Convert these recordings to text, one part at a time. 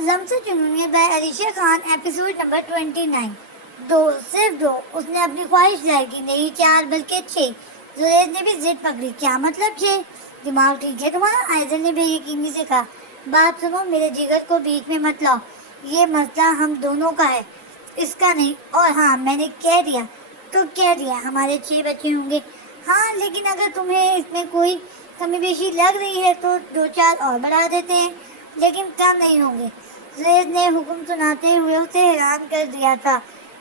لمسے جنونیت by Alisha Khan episode number 29۔ دو، صرف دو۔ اس نے اپنی خواہش ظاہر کی، نہیں 4 بلکہ 6۔ زریز نے بھی ضد پکڑی، کیا مطلب 6؟ دماغ ٹھیک ہے تمہارا؟ آئزل نے بے یقینی سے کہا۔ بات سنو، میرے جگر کو بیچ میں مت لاؤ، یہ مسئلہ ہم دونوں کا ہے، اس کا نہیں۔ اور ہاں، میں نے کہہ دیا تو کہہ دیا، ہمارے 6 بچے ہوں گے۔ ہاں، لیکن اگر تمہیں اس میں کوئی کمی بیشی لگ رہی ہے تو 2-4 اور بڑھا دیتے ہیں، لیکن کم نہیں ہوں گے۔ زید نے حکم سناتے ہوئے اسے حیران کر دیا تھا۔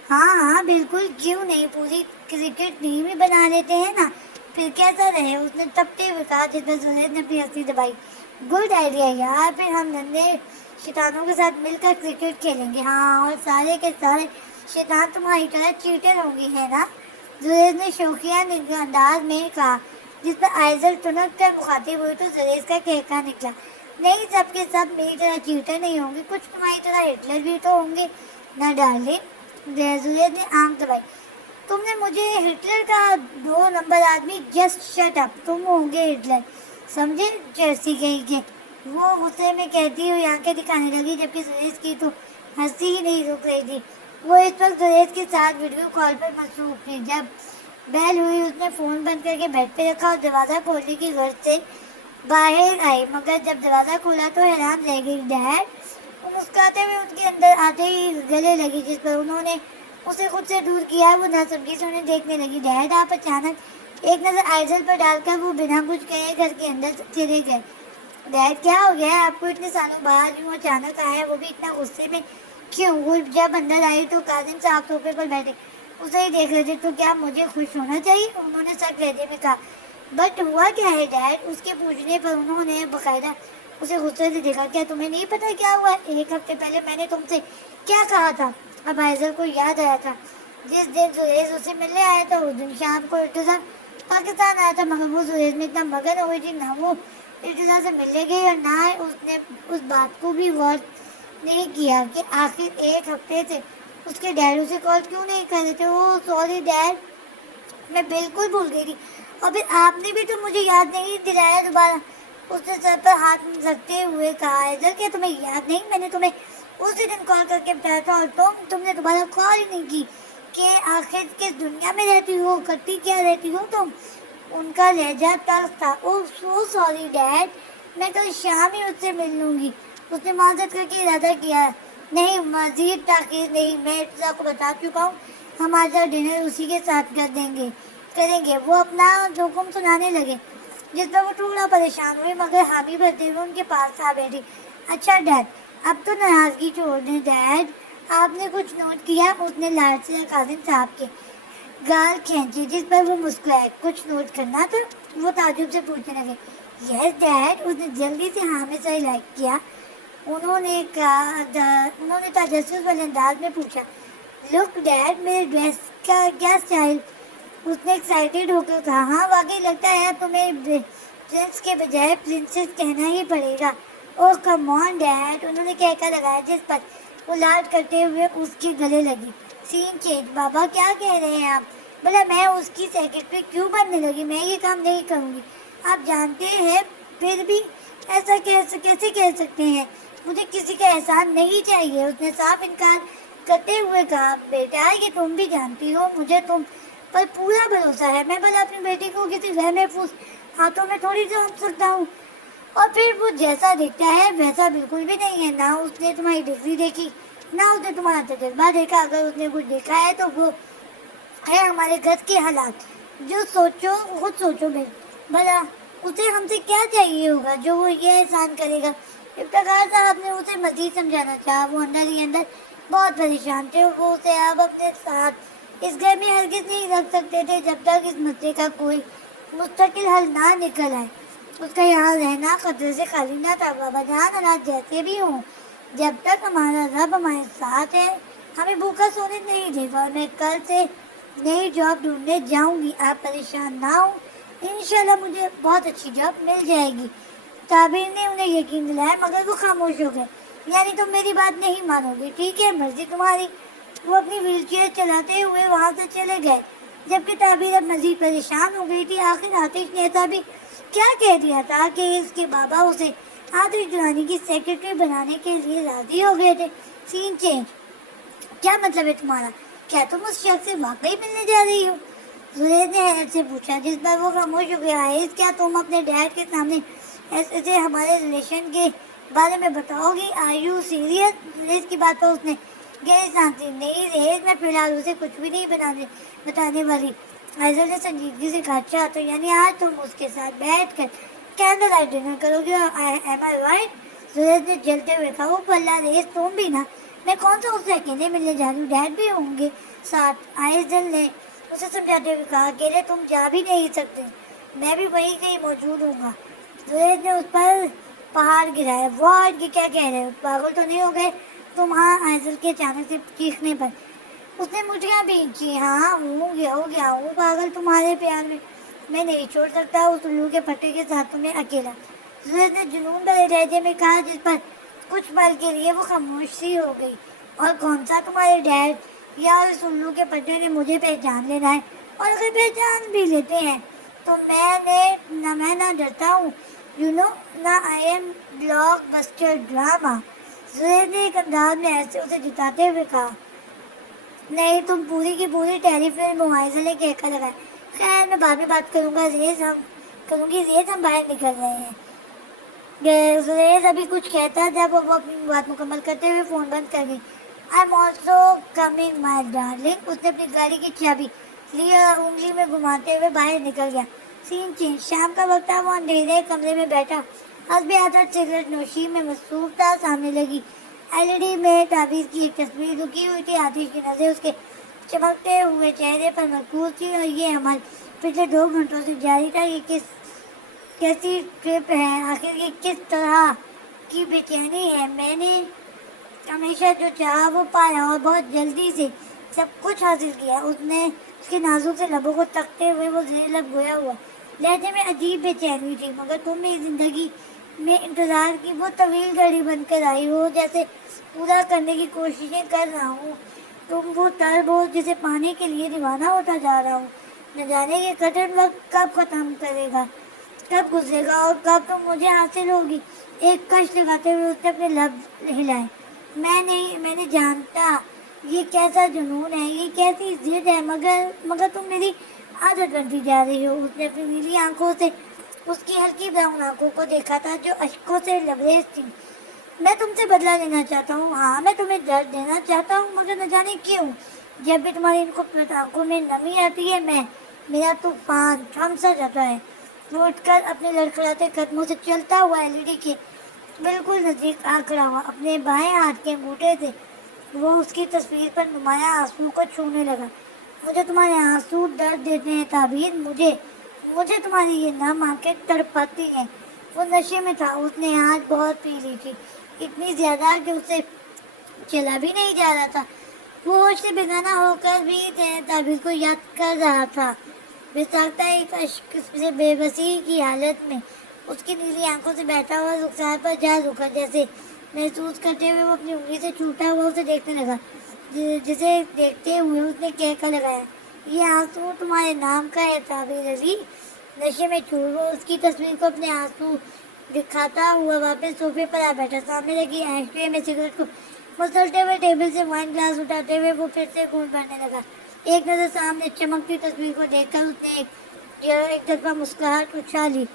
ہاں ہاں بالکل، کیوں نہیں، پوری کرکٹ ٹیم ہی بنا لیتے ہیں نا، پھر کیسا رہے؟ اس نے تپتے ہوئے کہا، جس پر زید نے اپنی ہنسی دبائی۔ گڈ آئیڈیا یار، پھر ہم ننھے شیطانوں کے ساتھ مل کر کرکٹ کھیلیں گے۔ ہاں، اور سارے کے سارے شیطان تمہاری طرح چیٹر ہوں گے، ہے نا؟ زید نے شوقیہ انداز میں کہا، جس پر آئزل ٹنک کر مخاطب ہوئی تو زریز کا کہکا نکلا۔ نہیں، سب کے سب میری طرح چیٹر نہیں ہوں گے، کچھ تمہاری طرح ہٹلر بھی تو ہوں گے نہ ڈارلنگ۔ زید نے آنکھ دبائی۔ تم نے مجھے ہٹلر کہا؟ 2 نمبر آدمی، جسٹ شٹ اپ، تم ہوں گے ہٹلر، سمجھے چرسی کہیں کے؟ وہ غصے میں کہتی ہوئی آنکھیں دکھانے لگی، جبکہ زریز کی تو ہنسی ہی نہیں رک رہی تھی۔ وہ اس وقت زریز کے ساتھ ویڈیو کال پر مصروف تھی۔ جب بیل ہوئی، اس نے فون بند کر کے بیڈ پہ رکھا اور دروازہ کھولنے کی غرض سے باہر آئی، مگر جب دروازہ کھولا تو حیران رہ گئی۔ ڈیڈ؟ وہ مسکراتے ہوئے ان کے اندر آتے ہی گلے لگی، جس پر انہوں نے اسے خود سے دور کیا۔ وہ ناسمجھی سے انہیں دیکھنے لگی۔ ڈیڈ؟ آپ اچانک ایک نظر آئزل پر ڈال کر وہ بنا کچھ کہے گھر کے اندر چلے گئے۔ ڈیڈ کیا ہو گیا ہے آپ کو؟ اتنے سالوں بعد یوں اچانک آیا، وہ بھی اتنا غصے میں کیوں؟ وہ جب اندر آئی تو کاظم صاحب صوفے پر بیٹھے اسے ہی دیکھ رہے تھے۔ تو کیا مجھے خوش ہونا چاہیے؟ انہوں نے سخت لہجے میں کہا۔ بٹ ہوا کیا ہے ڈیڈ؟ اس کے پوچھنے پر انہوں نے باقاعدہ اسے غصے سے دیکھا۔ کیا تمہیں نہیں پتا کیا ہوا ہے؟ 1 ہفتے پہلے میں نے تم سے کیا کہا تھا؟ اب آئزل کو یاد آیا تھا، جس دن زریز اسے ملنے آیا تھا اس دن شام کو ارتضیٰ پاکستان آیا تھا، مگر وہ زریز میں اتنا مگن ہوئی تھی، نہ وہ ارتضیٰ سے ملنے گئی اور نہ اس نے اس بات کو بھی غور نہیں کیا کہ آخر 1 ہفتے سے اس کے ڈیڈ اسے کال کیوں نہیں کر رہے تھے۔ اوہ سوری ڈیڈ، میں بالکل بھول گئی تھی، اور پھر آپ نے بھی تو مجھے یاد نہیں دلایا دوبارہ۔ اس نے سر پر ہاتھ رکھتے ہوئے کہا۔ ایزر کیا تمہیں یاد نہیں؟ میں نے تمہیں اسی دن کال کر کے بتایا تھا، اور تم نے دوبارہ کال ہی نہیں کی کہ آخر کس دنیا میں رہتی ہو، کرتی کیا رہتی ہو تم؟ ان کا لہجہ تلخ تھا۔ اوہ سو سوری ڈیڈ، میں کل شام ہی اس سے مل لوں گی۔ اس نے معذرت کر کے ارادہ کیا۔ نہیں، مزید تاخیر نہیں، میں ارتضیٰ کو بتا چکا ہوں، ہم آج ڈنر اسی کے ساتھ کریں گے۔ وہ اپنا حکم سنانے لگے، جس پر وہ تھوڑا پریشان ہوئی، مگر حامی بھرتے ہوئے ان کے پاس آ بیٹھی۔ اچھا ڈیڈ، اب تو ناراضگی چھوڑ دیں۔ ڈیڈ، آپ نے کچھ نوٹ کیا؟ اس نے لاڈ سے کاظم صاحب کے گال کھینچی، جس پر وہ مسکرائے۔ کچھ نوٹ کرنا تھا؟ وہ تعجب سے پوچھنے لگے۔ یس ڈیڈ، اس نے جلدی سے ہاں میں سر لائک کیا۔ انہوں نے تجسس والے انداز میں پوچھا، لک ڈیڈ، میرے ڈریس کا کیا اسٹائل؟ اس نے ایکسائٹیڈ ہو کر کہا، ہاں واقعی لگتا ہے تمہیں پرنس کے بجائے پرنسس کہنا ہی پڑے گا۔ اوہ کم آن ڈیڈ، انہوں نے کہہ لگایا، جس پر وہ لاڈ کرتے ہوئے اس کے گلے لگی۔ سین چینج، بابا کیا کہہ رہے ہیں آپ؟ بھلا میں اس کی سیکرٹری کیوں بننے لگی؟ میں یہ کام نہیں کروں گی، آپ جانتے ہیں۔ پھر بھی ایسا کیسے کہہ سکتے ہیں؟ مجھے کسی کا احسان نہیں چاہیے، اس نے صاف انکار کرتے ہوئے کہا۔ بیٹا، یہ تم بھی جانتی ہو مجھے تم پر پورا بھروسہ ہے، میں بھلا اپنی بیٹی کو کسی غیر محفوظ ہاتھوں میں تھوڑی سونپ سکتا ہوں۔ اور پھر وہ جیسا دیکھتا ہے ویسا بالکل بھی نہیں ہے، نہ اس نے تمہاری ڈگری دیکھی، نہ اس نے تمہارا تجربہ دیکھا۔ اگر اس نے کچھ دیکھا ہے تو وہ ہے ہمارے گھر کے حالات۔ جو سوچو خود سوچو بھلا اسے ہم سے کیا چاہیے ہوگا جو وہ یہ احسان کرے گا؟ افتخار صاحب نے اسے مزید سمجھانا چاہا۔ وہ اندر ہی اندر بہت پریشان تھے۔ وہ اسے اب اپنے ساتھ اس گھر میں ہرگز نہیں رکھ سکتے تھے جب تک اس مسئلے کا کوئی مستقل حل نہ نکل آئے۔ اس کا یہاں رہنا خطرے سے خالی نہ تھا۔ بابا جان، حالات جیسے بھی ہوں، جب تک ہمارا رب ہمارے ساتھ ہے ہمیں بھوکا سونے نہیں دے گا۔ اور میں کل سے نئی جاب ڈھونڈنے جاؤں گی، آپ پریشان نہ ہوں، انشاءاللہ مجھے بہت اچھی جاب مل جائے گی۔ تعبیر نے انہیں یقین دلایا، مگر وہ خاموش ہو گئے۔ یعنی تم میری بات نہیں مانو گی؟ ٹھیک ہے، مرضی تمہاری۔ وہ اپنی ویل چیئر چلاتے ہوئے وہاں سے چلے گئے، جبکہ تعبیر اب مزید پریشان ہو گئی تھی۔ آخر آتش نے ایسا بھی کیا کہہ دیا تھا کہ اس کے بابا اسے आतिश दुरानी की सेक्रेटरी बनाने के लिए राजी हो गए थे। Scene change. क्या मतलब है तुम्हारा? क्या तुम उस शख्स से वाकई मिलने जा रही हो? जुनैद ने हैरत से पूछा, जिस पर वो खामोश हो गया। है क्या तुम अपने डैड के सामने ऐसे हमारे रिलेशन के बारे में बताओगी? Are you serious? जुनैद की बात पर उसने गहरी सांस ली। नहीं रेज, मैं फिलहाल उसे कुछ भी नहीं बताने वाली। आयशा ने संजीदगी से कहा, अच्छा तो यानी आज तुम उसके साथ बैठ कर कैंडल लाइट डिनर करोगे? एम आई राइट? सूरज ने जलते हुए कहा, वो पल्ला रेस तुम भी ना। मैं कौन सा उससे अकेले मिलने जा रही हूँ, डैड भी होंगे साथ। आयशा ने उसे समझाते हुए कहा, अकेले तुम जा भी नहीं सकते, मैं भी वहीं कहीं मौजूद हूँगा। सूरज ने उस पर पहाड़ गिराया। वार्ड, ये क्या कह रहे हो, पागल तो नहीं हो गए तुम? हाँ, आयशा के अचानक से चीखने पर उसने मुझे भींची। हाँ हो गया हूँ पागल तुम्हारे प्यार में। मैं नहीं छोड़ सकता उस उल्लू के पट्टे के साथ तुम्हें अकेला। सूरज ने जुनून भरे लहजे में कहा, जिस पर कुछ पल के लिए वो खामोशी हो गई। और कौन सा तुम्हारे डैड या उस उल्लू के पट्टे ने मुझे पहचान लेना है? और अगर पहचान भी लेते हैं तो मैं ना डरता हूँ, यू नो ना। I am blockbuster drama. Suraj ने एक अंदाज में ऐसे उसे जिताते हुए कहा, नहीं तुम पूरी की पूरी टेलीफिल्म मुआवजा ने कहकर लगाए। खैर मैं बाद में बात करूँगा, रेस हम बाहर निकल रहे हैं। रेस अभी कुछ कहता था, वो अपनी बात मुकम्मल करते हुए फ़ोन बंद कर गई। I am also coming my darling. उसने अपनी गाड़ी की चाबी ली और उंगली में घुमाते हुए बाहर निकल गया। Scene change. शाम का वक्त था, वो अंधेरे कमरे में बैठा हंसबे आता सिगरेट नोशी में मसरूफ था। सामने लगी एलईडी में ताबीर की एक तस्वीर रुकी हुई थी। आतिश की नजर उसके चमकते हुए चेहरे पर मरकूज थी और ये अमल पिछले 2 घंटों से जारी था। ये कैसी ट्रिप है, आखिर ये किस तरह की बेचैनी है? मैंने हमेशा जो चाहा वो पाया और बहुत जल्दी से सब कुछ हासिल किया। उसने उसके नाजुक से लबों को तकते हुए वो जेर लब गोया हुआ लहजे में अजीब बेचैनी थी। मगर तुम मेरी जिंदगी में इंतज़ार की वो तवील घड़ी बनकर आई हो, जैसे पूरा करने की कोशिशें कर रहा हूँ। तुम वो तलब हो जिसे पाने के लिए दीवाना होता जा रहा हूँ। न जाने ये कठिन वक्त कब ख़त्म करेगा, कब गुजरेगा और कब तुम मुझे हासिल होगी। एक कश लगाते हुए उसने अपने लब हिलाए। मैंने जानता ये कैसा जुनून है, ये कैसी जिद है, मगर तुम मेरी आदत बनती जा रही हो। उसने अपनी नीली आंखों से उसकी हल्की ब्राउन आंखों को देखा था जो अश्कों से लबरेज थी। मैं तुमसे बदला लेना चाहता हूँ, हाँ मैं तुम्हें दर्द देना चाहता हूँ, मगर न जाने क्यों जब भी तुम्हारी इन खूबसूरत आंखों में नमी आती है मेरा तूफान थम सा जाता है। वो उठकर अपने लड़खड़ाते कदमों से चलता हुआ एलईडी के बिल्कुल नजदीक आ खड़ा हुआ। अपने बाएं हाथ के अंगूठे से वो उसकी तस्वीर पर नुमाया आंसू को छूने लगा। मुझे तुम्हारे आंसू दर्द देते हैं ताबीर, मुझे तुम्हारी ये नम आंखें तड़पाती हैं। वो नशे में था, उसने आज बहुत पी ली थी, इतनी ज्यादा कि उसे चला भी नहीं जा रहा था। वो होश से बेगाना होकर भी ताबीर को याद कर रहा था। बेसाख्ता एक अश्क से बेबसी की हालत में उसकी नीली आंखों से बैठा हुआ रुखसार पर जा रुका, जैसे महसूस करते हुए वो अपनी उंगली से छूटा हुआ उसे देखने लगा। जिसे देखते हुए उसने कहकर लगाया, ये आंसू तुम्हारे नाम का है ताबीर अली। नशे में चूर वो उसकी तस्वीर को अपने आंसू दिखाता हुआ वापस सोफे पर आ बैठा। सामने लगी एशट्रे में सिगरेट को मसलते हुए टेबल से वाइन ग्लास उठाते हुए वो फिर से घूम भरने लगा। एक नजर सामने चमकती तस्वीर को देखकर उसने एक दफा मुस्कुराहट उछाली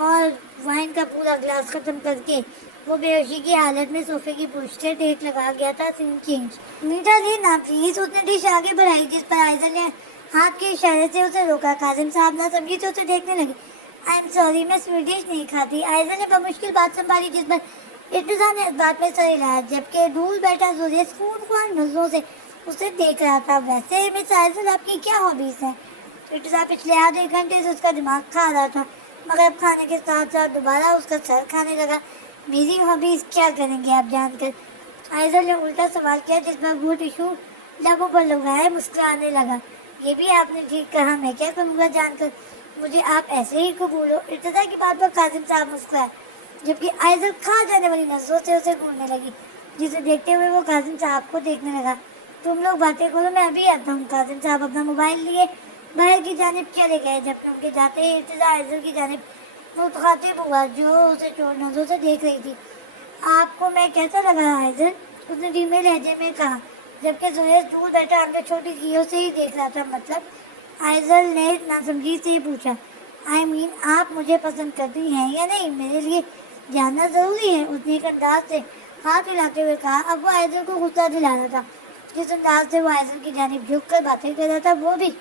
और वाइन का पूरा ग्लास खत्म करके वो बेहोशी की हालत में सोफे की पुष्ट से टेक लगा गया था। Scene change. मीठा जी ना प्लीज। उसने डिश आगे बढ़ाई, जिस पर आयशा ने हाथ के इशारे से उसे रोका। काजिम साहब ना समझी तो उसे देखने लगे। आई एम सॉरी, मैं स्वीट डिश नहीं खाती। आयशा ने बमुश्किल बात संभाली, जिस पर इर्तिजा ने इस बात में सर हिलाया, जबकि दूर बैठा सूरज खून नजरों से उसे देख रहा था। वैसे मिस आयशा आपकी क्या हॉबीज है? इर्तिजा पिछले आधे घंटे से उसका दिमाग खा रहा था, मगर अब खाने के साथ साथ दोबारा उसका सर खाने लगा। मेरी हॉबीज क्या करेंगे आप जानकर? आयशा ने उल्टा सवाल किया, जिस पर वो टिशू लबों पर लगाए मुस्कुराने लगा। ये भी आपने ठीक कहा, मैं क्या करूँगा जानकर? मुझे आप ऐसे ही कबूल हो। इर्तिजा की बात पर काजिम साहब मुस्कुराए, जबकि आयशा खा जाने वाली नजरों से उसे घूरने लगी। जिसे देखते हुए वो काजिम साहब को देखने लगा। तुम लोग बातें करो, मैं अभी आता हूँ। काजिम साहब अपना मोबाइल लिए बाहर की जानिब चले गए, जबकि उनके जाते ही इर्तिजा आयशा की जानिब मुखातिब हुआ जो उसे चोर नजरों से देख रही थी। आपको मैं कैसा लगा आयजल? उसने धीमे लहजे में कहा, जबकि जुरेज दूर बैठा आंखें छोटी किए से ही देख रहा था। मतलब? आयजल ने नासमझी से पूछा। आई मीन आप मुझे पसंद करती हैं या नहीं, मेरे लिए जानना जरूरी है, उसने एक अंदाज से हाथ हिलाते हुए कहा। अब वो आयजल को गुस्सा दिला रहा था। जिस अंदाज से वो आयजल की जानिब झुक कर बातें कर रहा था, वो भी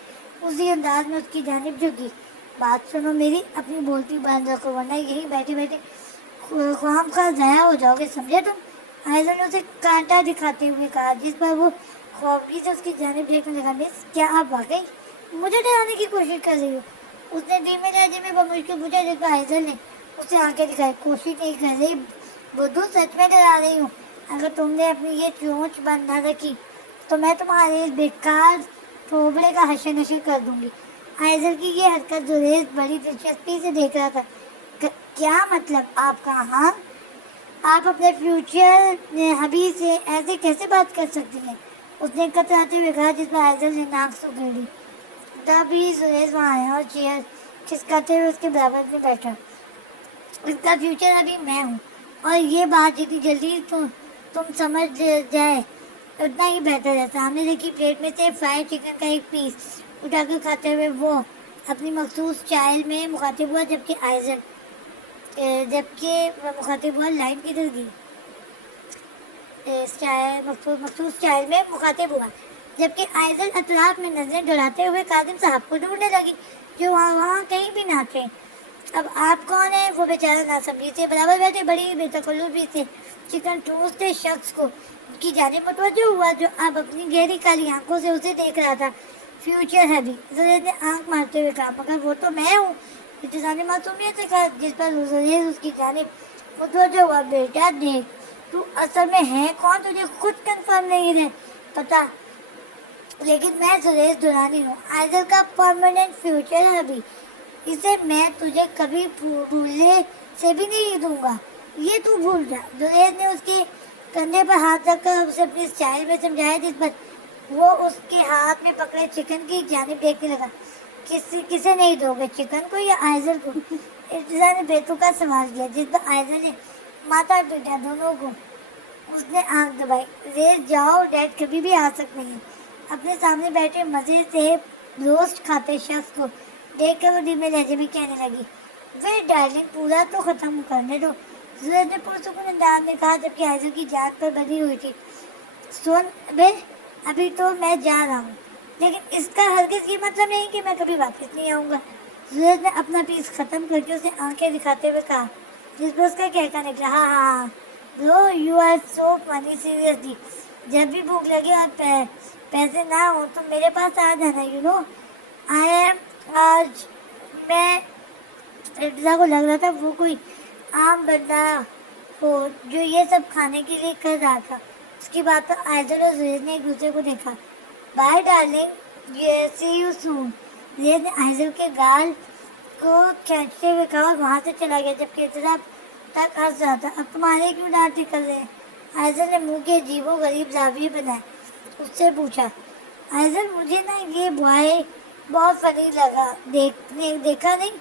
उसी अंदाज में उसकी जानिब झुकी। बात सुनो मेरी, अपनी बोलती बंद रखो, वरना यही बैठे बैठे ख्वाम खा ज़ाया हो जाओगे, समझे तुम? आयजल ने उसे कांटा दिखाते हुए कहा, जिस पर वो खौफगी से उसकी जानिब देखने लगा। मिस, क्या आप वाकई मुझे डराने की कोशिश कर रही हो? उसने धीमे लहजे में बमुश्किल पूछा, जिस पर आयजल ने उसे आंखें दिखाई। कोशिश नहीं कर रही बुद्धू, सच में डरा रही हूँ। अगर तुमने अपनी ये चोंच बंद न रखी तो मैं तुम्हारे इस बेकार थोबड़े का हशर नशर कर दूंगी। आयजल की ये हरकत जुरेज बड़ी दिलचस्पी से देख रहा था। क्या मतलब आपका? हाँ, आप अपने फ्यूचर हबी से ऐसे कैसे बात कर सकती हैं? उसने कतराते हुए कहा, जिस पर आयजल ने नाक सुखेड़ी। तभी जुरेज वहाँ आया और चेयर खिसकाते हुए उसके बराबर में बैठा। इसका फ्यूचर अभी मैं हूँ, और ये बात जितनी जल्दी तुम समझ जाए उतना ही बेहतर है। सामने देखी प्लेट में से फ्राइड चिकन का एक पीस उठाकर खाते हुए वो अपनी मखसूस स्टाइल में मुखातिब हुआ, जबकि मुखातिब हुआ लाइन किधर गई? मखसूस स्टाइल में मुखातिब हुआ, जबकि आयजल अतराफ में नजरें दौड़ाते हुए काजिम साहब को ढूंढने लगी, जो वहाँ कहीं भी ना थे। अब आप कौन है? वो बेचारा नासमझी से बराबर बैठे बड़ी बेतकल्लुफी से चिकन ठूसते शख्स को की जानिब मुतवज्जो हुआ, जो अब अपनी गहरी काली आंखों से उसे देख रहा था। फ्यूचर हबी, जुरेज ने आंख मारते हुए कहा। मगर वो तो मैं हूँ, इत्तेज़ानी मासूमियत से कहा, जिस पर जुरेज उसकी जानिब मुतवज्जो हुआ। बेटा देख, तू असल में है कौन, तुझे खुद कंफर्म नहीं है पता, लेकिन मैं जुरेज दुरानी हूँ, आयजल का परमानेंट फ्यूचर हबी। इसे मैं तुझे कभी भूलने से भी नहीं दूंगा, ये तू भूल जा। जुरेज ने उसके कंधे पर हाथ रखकर उसे अपनी स्टाइल में समझाया, जिस पर वो उसके हाथ में पकड़े चिकन की जानिब देखने लगा। किसे नहीं दोगे, चिकन को या आयजल को? इर्तिजा ने बेतुका सवाल किया, जिस पर आयजल ने माथा पीटा दोनों को। उसने आंख दबाई। रेस जाओ, डैड कभी भी आ सकते हैं। अपने सामने बैठे मजे से रोस्ट खाते शख्स को देख कर वो धीमे लहजे में कहने लगी, वे डार्लिंग पूरा तो खत्म करने दो। जुरेज ने पुरसुकून अंदाज में कहा, जबकि आयजल की जान पर बनी हुई थी। सुन बे, अभी तो मैं जा रहा हूँ, लेकिन इसका हरगिज़ ये मतलब नहीं कि मैं कभी वापस नहीं आऊँगा। जुरेज ने अपना पीस खत्म करके उसे आंखें दिखाते हुए कहा, जिस पर उसका कहना निकला, हाँ हाँ bro, you are so funny, seriously. जब भी भूख लगे और पैसे ना हो तो मेरे पास आ जाना, यू नो। आई एम आज मैं इर्तिजा को लग रहा था वो कोई आम बंदा हो जो ये सब खाने के लिए कर रहा था। उसकी बात पर आयजल और जुरेज ने एक दूसरे को देखा। बाय डार्लिंग, ये सी यू सून। जुरेज ने आयजल के गाल को खींचते हुए कहा, वहाँ से चला गया, जबकि इर्तिजा तक हंस रहा था। अब तुम्हारे क्यों दांत निकल रहे हैं? आयजल ने मुंह के अजीबो गरीब जाविये बनाए। उससे पूछा, आयजल मुझे ना ये बॉय बहुत फनी लगा। देखा नहीं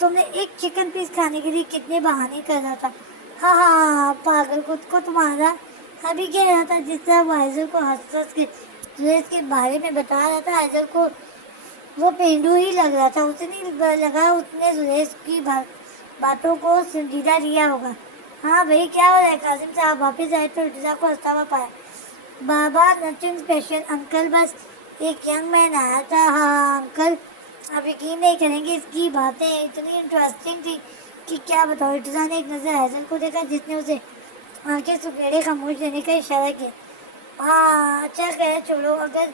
तुमने एक चिकन पीस खाने के लिए कितने बहाने कर रहा था? हाँ हाँ, पागल, खुद को तुम्हारा अभी कह रहा था। जिस तरह वो आयजल को हंस हंस के जुरेज के बारे में बता रहा था, आयजल को वो पेंडू ही लग रहा था। उसे नहीं लगा उसने जुरेज की बातों को संजीदा लिया होगा। हाँ भाई, क्या हो रहा है? कासिम साहब वापस आए तो इर्तिजा को हंसता हुआ पाया। बाबा, नथिंग स्पेशल अंकल, बस एक यंग मैन आया था। हाँ अंकल, आप यकीन नहीं करेंगे, इसकी बातें इतनी इंटरेस्टिंग थी कि क्या बताओ। इर्तिजा ने एक नज़र आयजल को देखा, जिसने उसे आंखें सुखेड़े खामोश देने का इशारा किया। हाँ अच्छा, खैर छोड़ो, अगर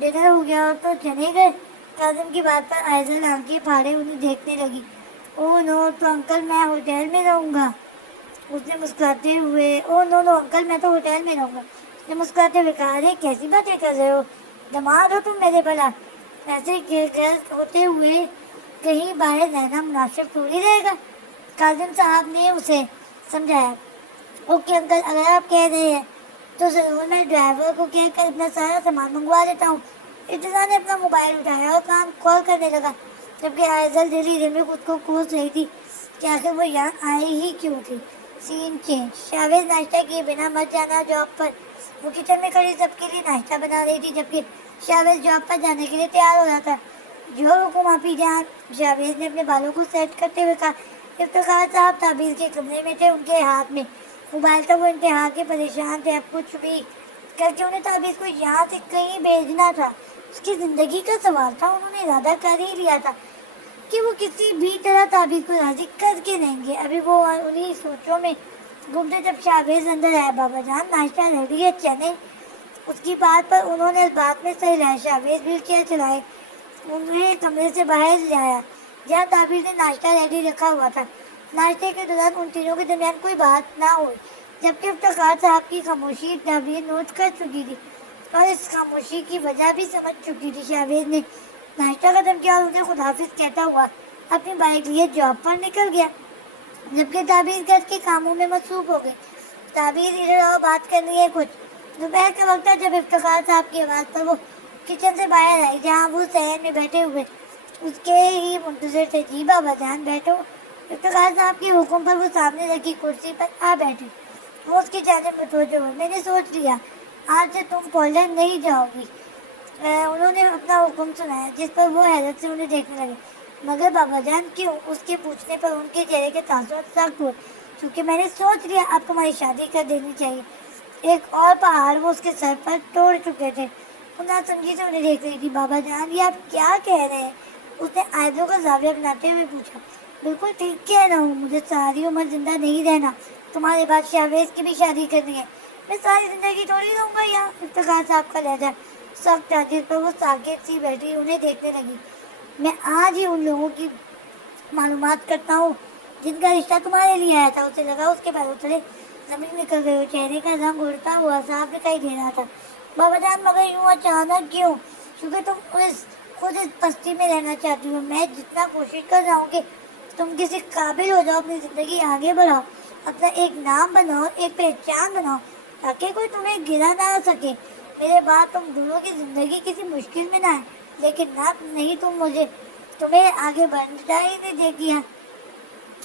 डिनर हो गया हो तो चले गए। कासिम की बात पर आयजल आंखें फाड़े उन्हें देखने लगी। ओह नो, तो अंकल मैं होटल में रहूँगा, उसने मुस्कुराते हुए। ओह नो नो अंकल, मैं तो होटल में रहूँगा, उसने मुस्कुराते हुए कहा। अरे कैसी बातें कर रहे हो, दमाद हो तुम मेरे भला? ऐसे होते हुए कहीं बाहर रहना मुनासिब थोड़ी रहेगा, काजिम साहब ने उसे समझाया। ओके अंकल, अगर आप कह रहे हैं तो ज़रूर, मैं ड्राइवर को कहकर अपना सारा सामान मंगवा लेता हूँ। इर्तिजा ने अपना मोबाइल उठाया और काम कॉल करने लगा, जबकि आयजल धीरे धीरे में खुद को कोस रही थी। کہ آخر وہ یہاں آئی ہی کیوں تھی۔ سین چینج، شاویز ناشتہ کیے بنا مت جانا جاب پر۔ وہ کچن میں کھڑی سب کے لیے ناشتہ بنا رہی تھی، جبکہ شاویز جاب پر جانے کے لیے تیار ہو رہا تھا۔ جو حکم آپ ہی جان، شاویز نے اپنے بالوں کو سیٹ کرتے ہوئے کہا۔ افتخار صاحب تعبیر کے کمرے میں تھے، ان کے ہاتھ میں موبائل تھا، وہ انتہا کے پریشان تھے۔ اب کچھ بھی کر کے انہیں تعبیر کو یہاں سے کہیں بھیجنا تھا، اس کی زندگی کا سوال تھا۔ انہوں نے ارادہ کر ہی لیا تھا کہ وہ کسی بھی طرح تعبیر کو راضی کر کے رہیں گے۔ ابھی وہ انہیں سوچوں میں گھومتے جب شاویز اندر آیا۔ بابا جان ناشتہ ریڈی ہے، چلیں؟ اس کی بات پر انہوں نے اس بات میں صحیح لایا۔ شاویز ویل چیئر چلائے، انہیں کمرے سے باہر لے آیا جہاں تعبیر نے ناشتہ ریڈی رکھا ہوا تھا۔ ناشتے کے دوران ان تینوں کے درمیان کوئی بات نہ ہوئی، جبکہ افتخار صاحب کی خاموشی تعبیر نوٹ کر چکی تھی اور اس خاموشی کی وجہ بھی سمجھ چکی تھی۔ شاویز نے ناشتہ ختم کیا اور انہیں خداحافظ کہتا ہوا اپنی بائک لیے جاب پر نکل گیا، جبکہ تعبیر گھر کے کاموں میں مصروف ہو گئی۔ تعبیر ادھر اور بات کرنی ہے کچھ۔ دوپہر کا وقت تھا جب افتخار صاحب کی آواز پر وہ کچن سے باہر آئی، جہاں وہ صحن میں بیٹھے ہوئے اس کے ہی منتظر تھے۔ جی بابا جان بیٹھو۔ افتخار صاحب کے حکم پر وہ سامنے رکھی کرسی پر آ بیٹھے۔ وہ اس کی جانب متوجہ ہوئے۔ میں نے سوچ لیا آج سے تم پولینڈ نہیں جاؤ گی، انہوں نے اپنا حکم سنایا، جس پر وہ حیرت سے انہیں دیکھنے لگے۔ مگر بابا جان کیوں؟ اس کے پوچھنے پر ان کے چہرے کے تاثرات سخت ہوئے۔ کیونکہ میں نے سوچ لیا اب تمہاری شادی کر دینی چاہیے۔ ایک اور پہاڑ وہ اس کے سر پر توڑ چکے تھے۔ وہ ناسمجھی سے انہیں دیکھ رہی تھی۔ بابا جان یہ آپ کیا کہہ رہے ہیں؟ اس نے آئیبرو کا زاویہ بناتے ہوئے پوچھا۔ بالکل ٹھیک کہہ رہا ہوں، مجھے ساری عمر زندہ نہیں رہنا، تمہارے بعد شاویز کی بھی شادی کرنی ہے۔ میں ساری زندگی تھوڑی رہوں گا یہاں۔ افتخار صاحب کا لہجہ سخت تھا، جس پر وہ ساکت سی بیٹھی انہیں دیکھنے لگی۔ میں آج ہی ان لوگوں کی معلومات کرتا ہوں جن کا رشتہ تمہارے لیے آیا تھا۔ اسے لگا اس کے پیروں تلے زمین نکل گئی، وہ چہرے کا رنگ اڑتا ہوا صاف دکھائی دے رہا تھا۔ بابا جان مگر یوں اچانک کیوں؟ کیونکہ تم خود اس پستی میں رہنا چاہتی ہو۔ میں جتنا کوشش کر رہا ہوں کہ تم کسی قابل ہو جاؤ، اپنی زندگی آگے بڑھاؤ، اپنا ایک نام بناؤ، ایک پہچان بناؤ، تاکہ کوئی تمہیں گرا نہ سکے۔ میرے بعد تم دونوں کی زندگی کسی مشکل میں نہ آئے، لیکن نہ نہیں تم مجھے تمہیں آگے بڑھنا ہی نہیں دے گیا،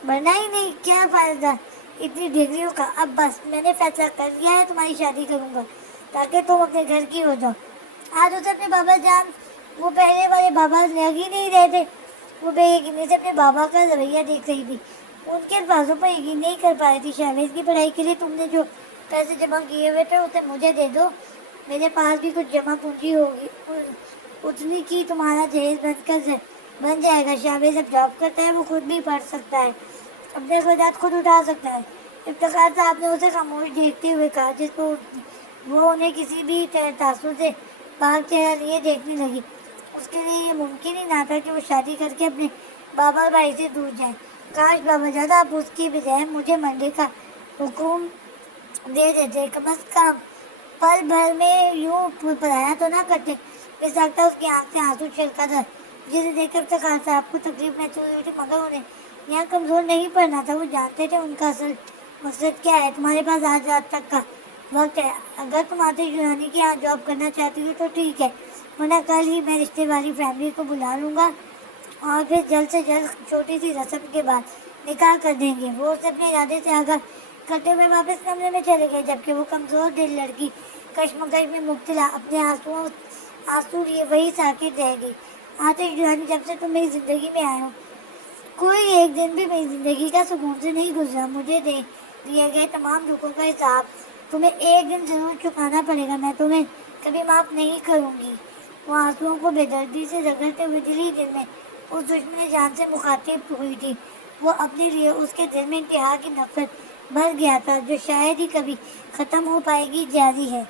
بڑھنا ہی نہیں، کیا فائدہ اتنی ڈگریوں کا؟ اب بس میں نے فیصلہ کر لیا ہے، تمہاری شادی کروں گا تاکہ تم اپنے گھر کی ہو جاؤ۔ آج اسے اپنے بابا جان وہ پہلے والے بابا لگ ہی نہیں رہے تھے۔ وہ بے یقینی سے اپنے بابا کا رویہ دیکھ رہی تھی، ان کے الفاظوں پر یقین نہیں کر پا رہی تھی۔ شاویز کی پڑھائی کے لیے تم نے جو پیسے جمع کیے ہوئے تھے اسے مجھے دے دو، میرے پاس بھی کچھ جمع پونجی ہوگی، اتنی کی تمہارا جہیز بن جائے گا۔ شاویز اب جاب کرتا ہے، وہ خود بھی پڑھ سکتا ہے، اپنے اخراجات خود اٹھا سکتا ہے۔ افتخار صاحب نے اسے خاموش دیکھتے ہوئے کہا، جس کو وہ انہیں کسی بھی تاثر سے پاک چہرہ لیے دیکھنے لگی۔ اس کے لیے یہ ممکن ہی نہ تھا کہ وہ شادی کر کے اپنے بابا بھائی سے دور جائیں۔ کاش بابا جان آپ اس کی بجائے مجھے منڈے کا حکم دے دیتے، کم از کم پل بھر میں یوں پرایا تو نہ کرتے۔ بساکتا اس کی آنکھ سے آنسو چھلکا تھا، جسے دیکھ کر افتخار صاحب کو تکلیف محسوس ہوئی تھی، مگر انہیں یہاں کمزور نہیں پڑنا تھا۔ وہ جانتے تھے ان کا اصل مقصد کیا ہے۔ تمہارے پاس آج رات تک کا وقت ہے، اگر تم آتے یونانی کے یہاں جاب کرنا چاہتی ہو تو ٹھیک ہے، ورنہ کل ہی میں رشتے والی فیملی کو بلا لوں گا اور پھر جلد سے جلد چھوٹی سی رسم کے بعد نکاح کر دیں گے۔ وہ اسے اپنے ارادے سے آگاہ کرتے ہوئے واپس کمرے میں چلے گئے، جبکہ وہ کمزور دل لڑکی کشمکش میں مبتلا اپنے آنسو لیے وہی ساکت رہ گئی۔ آتش یونانی جب سے تم میری زندگی میں آئے ہو، کوئی ایک دن بھی میری زندگی کا سکون سے نہیں گزرا۔ مجھے دیے گئے تمام دکھوں کا حساب تمہیں ایک دن ضرور چکانا پڑے گا، میں تمہیں کبھی معاف نہیں کروں گی۔ وہ آنسوؤں کو بے دردی سے رگڑتے ہوئے دل ہی دل میں اس دشمن جان سے مخاطب ہوئی تھی۔ وہ اپنے لیے اس کے دل میں انتہا کی نفرت بھر گیا تھا، جو شاید ہی کبھی ختم ہو پائے گی، جاری ہے۔